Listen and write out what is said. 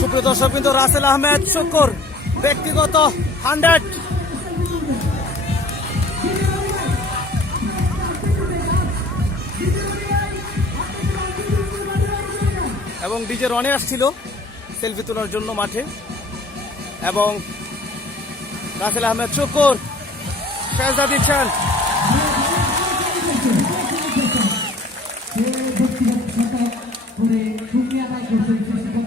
সুপ্রিয় দর্শক বিন্দু, রাসেল আহমেদ শুকুর ব্যক্তিগত 100 এবং ডিজে রনে আসছিল সেলফি তোলার জন্য মাঠে, এবং রাসেল আহমেদ শুকুর সেজদা দিচ্ছেন। ব্যক্তিগত